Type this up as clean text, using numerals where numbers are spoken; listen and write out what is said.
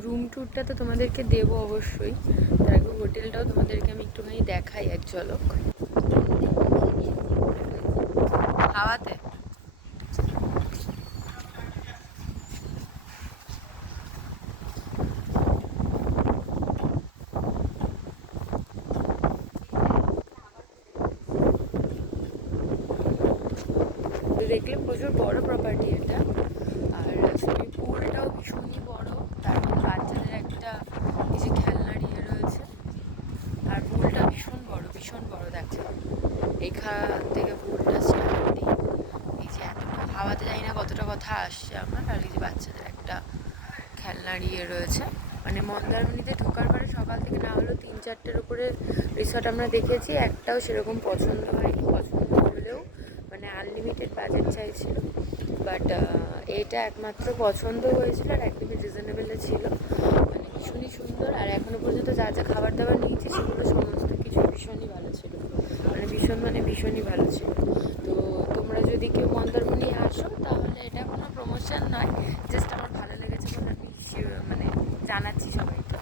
Room ট্যুরটা তো তোমাদেরকে দেবো অবশ্যই, তার আগে হোটেলটাও তোমাদেরকে আমি একটুখানি দেখাই এক ঝলক। হাওয়াতে দেখলে প্রচুর বড় প্রপার্টি এটা। আর সুইমিং পুলটাও ভীষণই বড়, তারপর বাচ্চাদের একটা এই যে খেলনার ইয়ে রয়েছে। আর পুলটা ভীষণ বড় দেখো, এখান থেকে পুলটা স্টার্টিং। এই যে এতটা হাওয়াতে জানি না কতটা কথা আসছে আমার। আর এই যে বাচ্চাদের একটা খেলনার ইয়ে রয়েছে। মানে মন্দারমণিতে ঢোকার পরে সকাল থেকে না হলেও 3-4টের উপরে রিসর্ট আমরা দেখেছি, একটাও সেরকম পছন্দ হয়নি। পছন্দ হলেও মানে আনলিমিটেড বাজেট চাইছিল, বাট এটা একমাত্র পছন্দ হয়েছিল আর একদমই রিজনেবলে ছিল। মানে ভীষণই সুন্দর। আর এখনও পর্যন্ত যা যা খাবার দাবার নিয়েছি সেগুলো সমস্ত কিছু ভীষণই ভালো ছিল, মানে ভীষণই ভালো ছিল। তো তোমরা যদি কেউ মন্দারমণি আসো তাহলে এটা কোনো প্রমোশন নয়, জাস্ট আমার ভালো লেগেছে বলে আমি মানে জানাচ্ছি সবাইকে।